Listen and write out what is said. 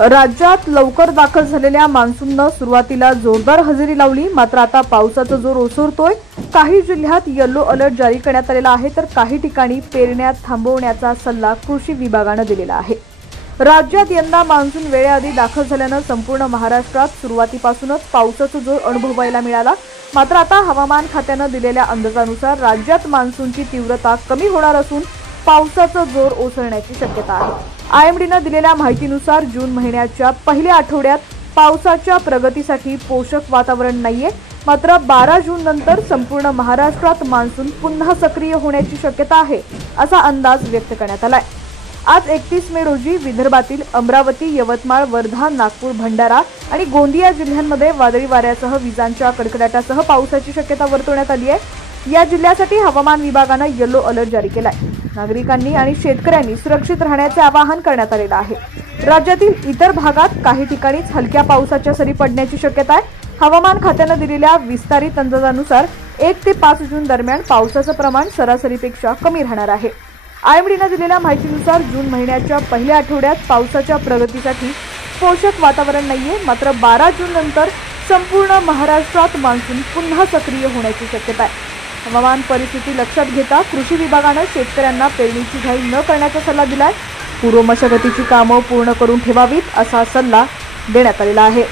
राज्यात लवकर दाखल झालेल्या मान्सूननं सुरुवातीला जोरदार हजेरी लावली, मात्र आता पावसाचा जोर ओसरतोय। काही जिल्ह्यात येलो अलर्ट जारी करण्यात आलेला आहे, तर काही ठिकाणी पेरण्या थांबवण्याचा सल्ला कृषी विभागानं दिलेला आहे। राज्यात यंदा मान्सून वेळेआधी दाखल झाल्यानं संपूर्ण महाराष्ट्रात सुरुवातीपासूनच पावसाचा जोर अनुभवायला मिळाला। मात्र आता हवामान खात्यानं दिलेल्या अंदाजानुसार राज्यात मान्सूनची तीव्रता कमी होणार असून पावसाचा जोर ओसरण्याची शक्यता आहे। आयएमडीनं दिलेल्या माहितीनुसार जून महिन्याच्या पहिल्या आठवड्यात पावसाच्या प्रगतीसाठी पोषक वातावरण नाहीये, मात्र 12 जून नंतर संपूर्ण महाराष्ट्रात मान्सून पुन्हा सक्रिय होण्याची शक्यता आहे, असा अंदाज व्यक्त करण्यात आलाय। आज 31 मे रोजी विदर्भातील अमरावती, यवतमाळ, वर्धा, नागपूर, भंडारा आणि गोंदिया जिल्ह्यांमध्ये वादळी वाऱ्यासह विजांच्या कडकडाटासह पावसाची शक्यता वर्तवण्यात आली आहे। या जिल्ह्यासाठी हवामान विभागानं येलो अलर्ट जारी केलाय। नागरिकांनी आणि शेतकऱ्यांनी सुरक्षित राहण्याचे आवाहन करण्यात आलेलं आहे। राज्यातील इतर भागात काही ठिकाणीच हलक्या पावसाच्या सरी पडण्याची शक्यता आहे। हवामान खात्यानं दिलेल्या विस्तारित अंदाजानुसार 1 ते 5 जून दरम्यान पावसाचं प्रमाण सरासरीपेक्षा कमी राहणार आहे। आयएमडीनं दिलेल्या माहितीनुसार जून महिन्याच्या पहिल्या आठवड्यात पावसाच्या प्रगतीसाठी पोषक वातावरण नाहीये, मात्र 12 जून नंतर संपूर्ण महाराष्ट्रात मान्सून पुन्हा सक्रिय होण्याची शक्यता आहे। हवामान परिस्थिती लक्षात घेता कृषी विभागानं शेतकऱ्यांना पेरणीची घाई न करण्याचा सल्ला दिलाय। पूर्व मशागतीची कामं पूर्ण करून ठेवावीत, असा सल्ला देण्यात आलेला आहे।